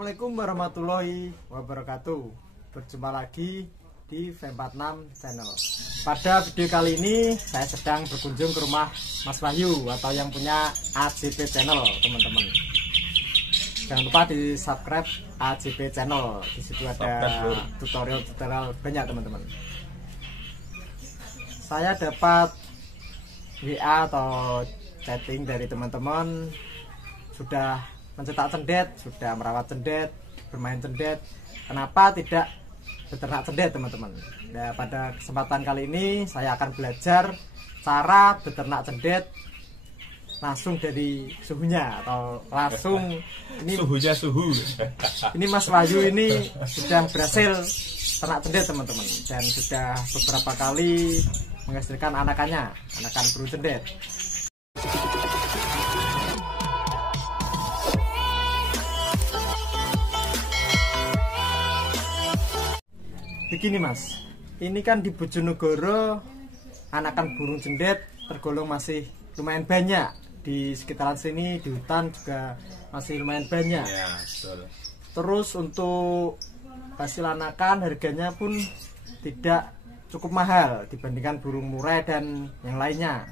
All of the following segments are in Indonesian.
Assalamualaikum warahmatullahi wabarakatuh. Berjumpa lagi di V46 channel. Pada video kali ini saya sedang berkunjung ke rumah Mas Wahyu atau yang punya AJP channel, teman-teman. Jangan lupa di subscribe AJP channel. Di situ ada tutorial banyak, teman-teman. Saya dapat WA atau chatting dari teman-teman, sudah mencetak cendet, sudah merawat cendet, bermain cendet. Kenapa tidak beternak cendet, teman-teman? Nah, pada kesempatan kali ini saya akan belajar cara beternak cendet langsung dari suhunya atau langsung ini suhunya. Ini Mas Wahyu ini sudah berhasil ternak cendet, teman-teman, dan sudah beberapa kali menghasilkan anakan burung cendet. Begini Mas, ini kan di Bojonegoro anakan burung cendet tergolong masih lumayan banyak. Di sekitaran sini, di hutan juga masih lumayan banyak ya, betul. Terus untuk hasil anakan harganya pun tidak cukup mahal dibandingkan burung murai dan yang lainnya.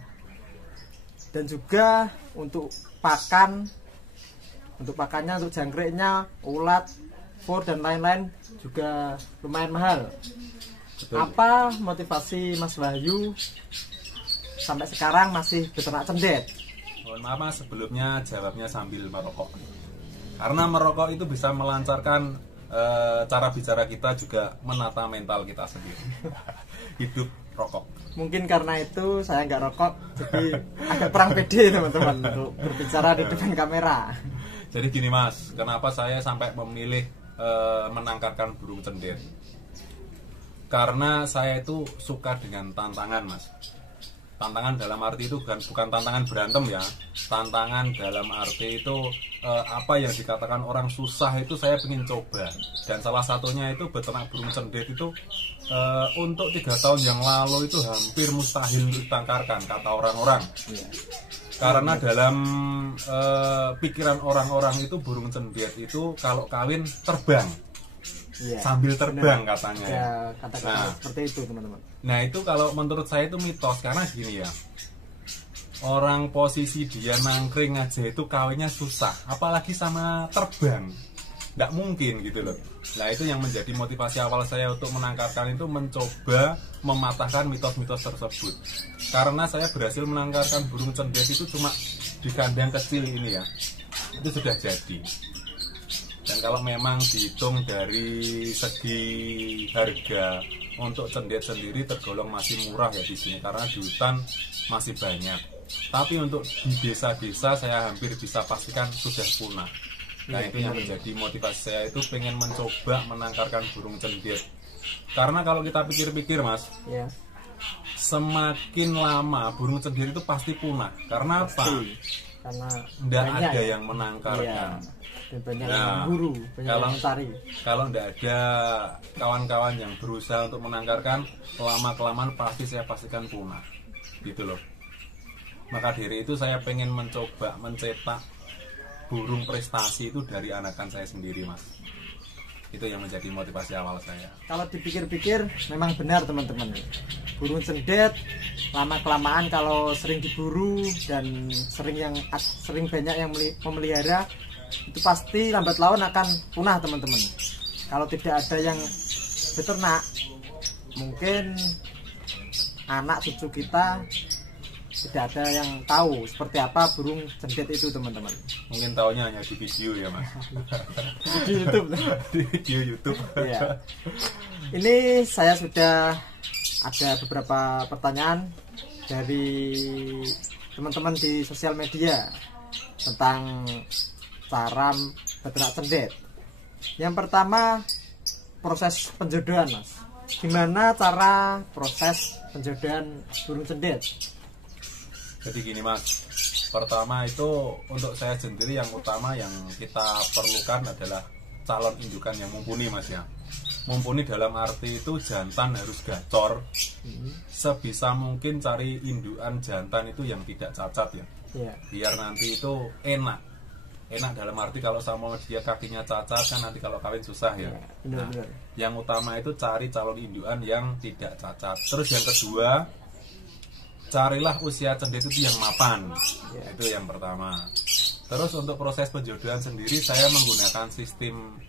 Dan juga untuk pakannya, untuk jangkriknya, ulat, fur dan lain-lain juga lumayan mahal. Betul. Apa motivasi Mas Wahyu sampai sekarang masih beternak cendet? Mohon maaf Mas, sebelumnya jawabnya sambil merokok. Karena merokok itu bisa melancarkan cara bicara kita, juga menata mental kita sendiri. Hidup rokok. Mungkin karena itu saya nggak rokok, jadi agak kurang pede, teman-teman, untuk berbicara di depan kamera. Jadi gini Mas, kenapa saya sampai memilih menangkarkan burung cendet? Karena saya itu suka dengan tantangan Mas. Tantangan dalam arti itu bukan tantangan berantem ya. Tantangan dalam arti itu apa yang dikatakan orang susah itu saya ingin coba. Dan salah satunya itu beternak burung cendet itu untuk 3 tahun yang lalu itu hampir mustahil ditangkarkan, kata orang-orang. Karena dalam pikiran orang-orang itu burung cendet itu kalau kawin terbang. Sambil terbang, benar, katanya ya, kata-kata seperti itu, teman-teman. Nah itu kalau menurut saya itu mitos. Karena gini ya, orang posisi dia nangkring aja itu kawinnya susah, apalagi sama terbang, nggak mungkin gitu loh. Nah itu yang menjadi motivasi awal saya untuk menangkarkan itu, mencoba mematahkan mitos-mitos tersebut. Karena saya berhasil menangkarkan burung cendet itu cuma di kandang kecil ini ya, itu sudah jadi. Dan kalau memang dihitung dari segi harga, untuk cendet sendiri tergolong masih murah ya di sini, karena di hutan masih banyak. Tapi untuk di desa-desa saya hampir bisa pastikan sudah punah. Nah itu yang menjadi motivasi saya, itu pengen mencoba menangkarkan burung cendet. Karena kalau kita pikir-pikir Mas, semakin lama burung cendet itu pasti punah. Karena apa? Karena tidak ada yang menangkarkan. Dan banyak yang berburu, banyak yang mencari. Kalau tidak ada kawan-kawan yang berusaha untuk menangkarkan, lama-kelamaan pasti saya pastikan punah, gitu loh. Maka dari itu saya pengen mencoba mencetak burung prestasi itu dari anakan saya sendiri Mas. Itu yang menjadi motivasi awal saya. Kalau dipikir-pikir memang benar, teman-teman. Burung cendet lama-kelamaan kalau sering diburu dan sering banyak yang memelihara, itu pasti lambat laun akan punah, teman-teman. Kalau tidak ada yang beternak, mungkin anak cucu kita tidak ada yang tahu seperti apa burung cendet itu, teman-teman. Mungkin taunya hanya di video ya Mas. Di YouTube. Di video YouTube. Ya. Ini saya sudah ada beberapa pertanyaan dari teman-teman di sosial media tentang cara beternak cendet. Yang pertama, proses penjodohan Mas. Gimana cara proses penjodohan burung cendet? Jadi gini Mas, pertama itu untuk saya sendiri yang utama yang kita perlukan adalah calon indukan yang mumpuni Mas ya. Mumpuni dalam arti itu jantan harus gacor. Sebisa mungkin cari indukan jantan itu yang tidak cacat ya. Biar nanti itu enak. enak dalam arti kalau sama dia kakinya cacat kan nanti kalau kawin susah ya. Nah, yang utama itu cari calon indukan yang tidak cacat. Terus yang kedua, carilah usia cendet itu yang mapan. Itu yang pertama. Terus untuk proses penjodohan sendiri saya menggunakan sistem,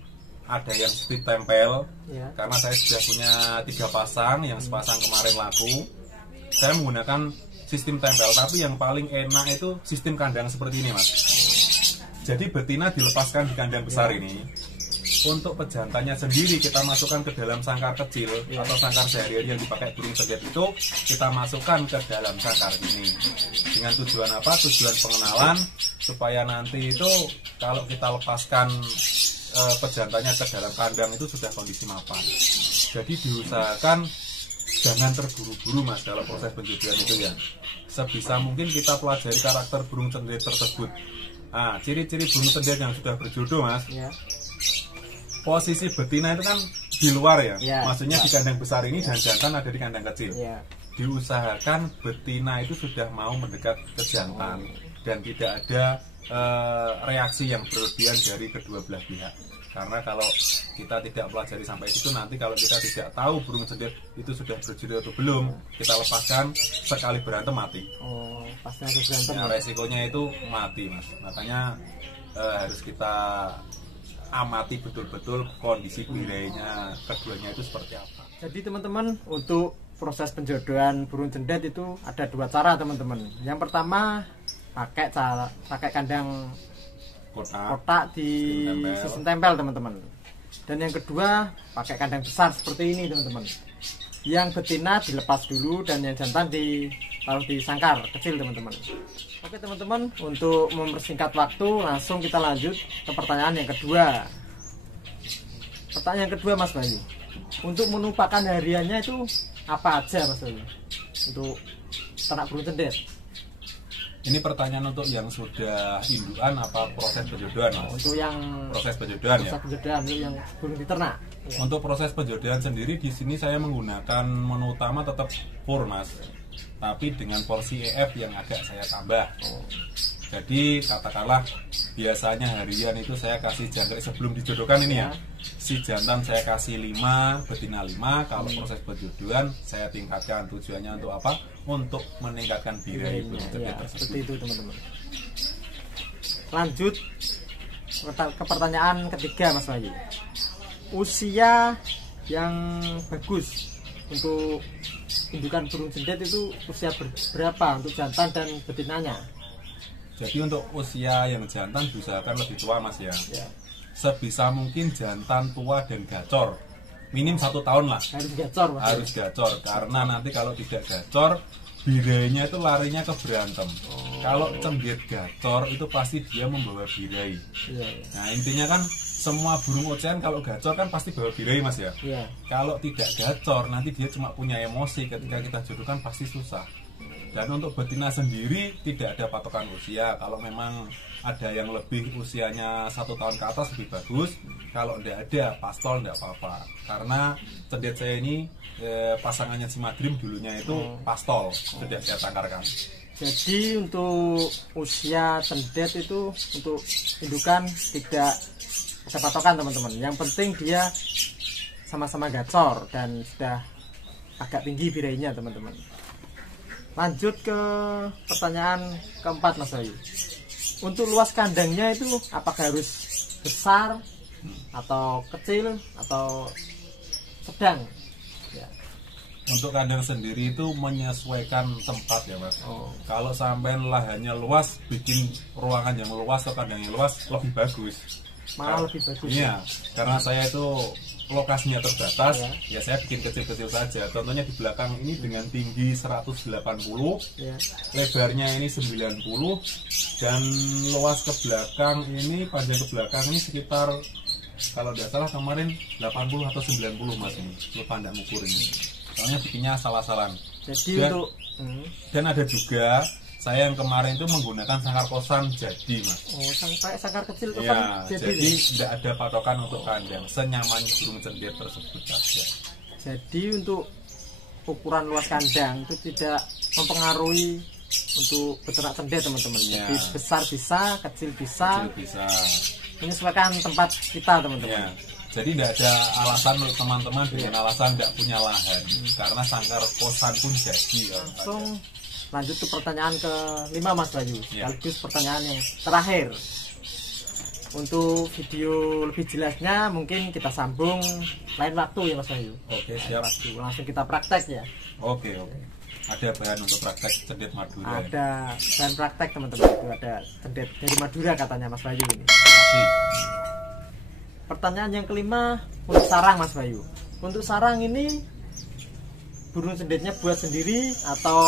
ada yang sistem tempel karena saya sudah punya 3 pasang, yang sepasang kemarin laku. Saya menggunakan sistem tempel, tapi yang paling enak itu sistem kandang seperti ini, Mas. Jadi betina dilepaskan di kandang besar ini. Untuk pejantannya sendiri kita masukkan ke dalam sangkar kecil atau sangkar sehari-hari yang dipakai burung cendet itu kita masukkan ke dalam sangkar ini. Dengan tujuan apa? Tujuan pengenalan supaya nanti itu kalau kita lepaskan pejantannya ke dalam kandang itu sudah kondisi mapan. Jadi diusahakan jangan terburu-buru, Mas, dalam proses penjodohan itu ya. Sebisa mungkin kita pelajari karakter burung cendet tersebut. Nah, ciri-ciri burung cendet yang sudah berjodoh, Mas. Posisi betina itu kan di luar ya. Maksudnya di kandang besar ini dan jantan ada di kandang kecil. Diusahakan betina itu sudah mau mendekat ke jantan dan tidak ada reaksi yang berlebihan dari kedua belah pihak. Karena kalau kita tidak pelajari sampai situ, nanti kalau kita tidak tahu burung cendet itu sudah berjodoh atau belum, kita lepaskan sekali berantem mati. Pasti harus berantem. Nah, resikonya itu mati, Mas. Makanya harus kita amati betul-betul kondisi birainya keduanya itu seperti apa. Jadi teman-teman, untuk proses penjodohan burung cendet itu ada 2 cara, teman-teman. Yang pertama pakai kandang kotak di sistem tempel, teman-teman. Dan yang kedua pakai kandang besar seperti ini, teman-teman. Yang betina dilepas dulu dan yang jantan ditaruh di sangkar kecil, teman-teman. Oke teman-teman, untuk mempersingkat waktu langsung kita lanjut ke pertanyaan yang kedua. Pertanyaan yang kedua, Mas Bayu, untuk menu pakan hariannya itu apa aja, Mas Bayu, untuk ternak burung cendet? Ini pertanyaan untuk yang sudah indukan apa proses penjodohan, Mas? Untuk yang proses penjodohan ya. Penjodohan yang burung diternak. Untuk proses penjodohan sendiri di sini saya menggunakan menu utama tetap pur, Mas. Tapi dengan porsi EF yang agak saya tambah. Jadi katakanlah biasanya harian itu saya kasih jangkrik sebelum dijodohkan ini ya. Si jantan saya kasih 5, betina 5. Kalau proses penjodohan saya tingkatkan, tujuannya untuk apa? Untuk meningkatkan birahi burung cendet tersebut. Seperti itu, teman-teman. Lanjut ke pertanyaan ketiga, Mas Bayu. Usia yang bagus untuk indukan burung cendet itu usia berapa untuk jantan dan betinanya? Jadi untuk usia yang jantan diusahakan lebih tua, Mas ya. Sebisa mungkin jantan tua dan gacor, minim 1 tahun lah. Harus gacor, Mas. Harus gacor, karena nanti kalau tidak gacor birainya itu larinya ke berantem. Kalau cendet gacor itu pasti dia membawa birahi. Nah intinya kan semua burung ocehan kalau gacor kan pasti bawa birahi, Mas ya. Kalau tidak gacor nanti dia cuma punya emosi, ketika kita jodohkan pasti susah. Dan untuk betina sendiri tidak ada patokan usia. Kalau memang ada yang lebih usianya 1 tahun ke atas lebih bagus. Kalau tidak ada, pastol tidak apa-apa. Karena cendet saya ini pasangannya si Madrim dulunya itu pastol, sudah saya tangkarkan. Jadi untuk usia cendet itu untuk indukan tidak ada patokan, teman-teman. Yang penting dia sama-sama gacor dan sudah agak tinggi birainya, teman-teman. Lanjut ke pertanyaan keempat, Mas Bayu. Untuk luas kandangnya itu apakah harus besar atau kecil atau sedang? Untuk kandang sendiri itu menyesuaikan tempat ya, Mas. Kalau sampai lahannya luas, bikin ruangan yang luas atau kandang yang luas lebih bagus. Malah lebih bagus. Iya, karena saya itu lokasinya terbatas, ya saya bikin kecil-kecil saja. Contohnya di belakang ini dengan tinggi 180, lebarnya ini 90, dan luas ke belakang ini, panjang ke belakang ini sekitar, kalau tidak salah kemarin 80 atau 90, Mas, ini lupa tidak ngukur ini. Soalnya bikinnya salah-salah. Dan ada juga saya yang kemarin itu menggunakan sangkar kosan jadi, Mas. Sangkar kecil kosan jadi tidak ada patokan untuk kandang, senyaman burung cendet tersebut saja. Jadi untuk ukuran luas kandang itu tidak mempengaruhi untuk beternak cendet teman-teman. Ya. Jadi besar bisa, kecil bisa, Kecil bisa. menyesuaikan tempat kita teman-teman. Ya. Jadi tidak ada alasan untuk teman-teman dengan alasan tidak punya lahan, karena sangkar kosan pun jadi. Langsung lanjut ke pertanyaan ke-5 Mas Bayu. Ya. Sekaligus pertanyaan yang terakhir. Untuk video lebih jelasnya mungkin kita sambung lain waktu ya Mas Bayu. Oke, Lain siap. waktu. Langsung kita praktek ya. Oke. Ada bahan untuk praktek cendet Madura. Ada bahan praktek teman-teman. Itu ada cendet dari Madura katanya Mas Bayu ini. Asik. Pertanyaan yang kelima untuk sarang Mas Bayu. Untuk sarang ini burung cendetnya buat sendiri atau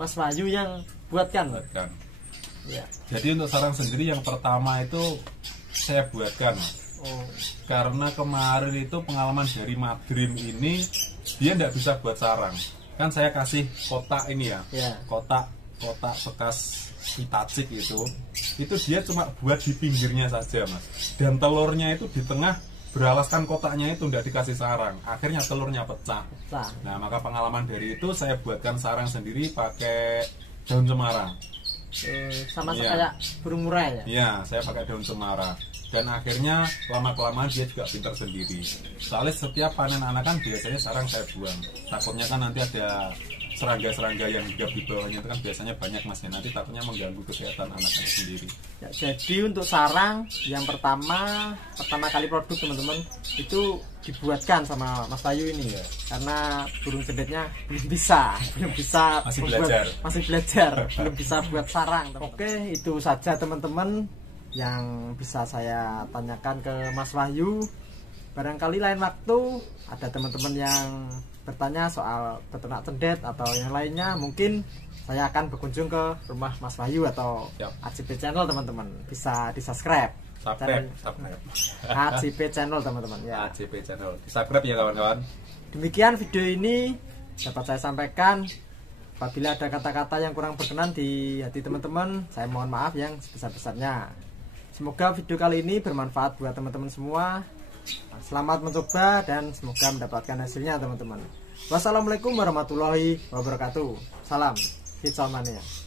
Mas Bayu yang buatkan? Buatkan. Ya. Jadi untuk sarang sendiri yang pertama itu saya buatkan, Oh, karena kemarin itu pengalaman dari Madrim ini dia tidak bisa buat sarang. Kan saya kasih kotak ini ya, ya. kotak bekas Hitachi itu dia cuma buat di pinggirnya saja Mas, dan telurnya itu di tengah beralaskan kotaknya itu tidak dikasih sarang, akhirnya telurnya pecah. Nah, Nah maka pengalaman dari itu saya buatkan sarang sendiri pakai daun cemara. sama Iya. kayak burung murai ya. Iya, saya pakai daun cemara, dan akhirnya lama-kelamaan dia juga pintar sendiri. Soalnya setiap panen anakan biasanya sarang saya buang, takutnya kan nanti ada serangga-serangga yang hidup di bawahnya itu kan biasanya banyak Mas ya, nanti takutnya mengganggu kesehatan anakan sendiri. Ya, jadi untuk sarang yang pertama kali produk teman-teman itu dibuatkan sama Mas Bayu ini ya, karena burung cendetnya belum bisa Masih membuat- belajar. masih belajar belum bisa buat sarang. Oke, itu saja teman-teman yang bisa saya tanyakan ke Mas Wahyu. Barangkali lain waktu ada teman-teman yang bertanya soal beternak cendet atau yang lainnya, mungkin saya akan berkunjung ke rumah Mas Wahyu atau Yap. ACP Channel teman-teman. Bisa di subscribe Subscribe. ACP Channel teman-teman ya. ACP Channel, di subscribe ya kawan-kawan. Demikian video ini dapat saya sampaikan. Apabila ada kata-kata yang kurang berkenan di hati teman-teman, saya mohon maaf yang sebesar-besarnya. Semoga video kali ini bermanfaat buat teman-teman semua. Selamat mencoba dan semoga mendapatkan hasilnya teman-teman. Wassalamualaikum warahmatullahi wabarakatuh. Salam Hitsomania.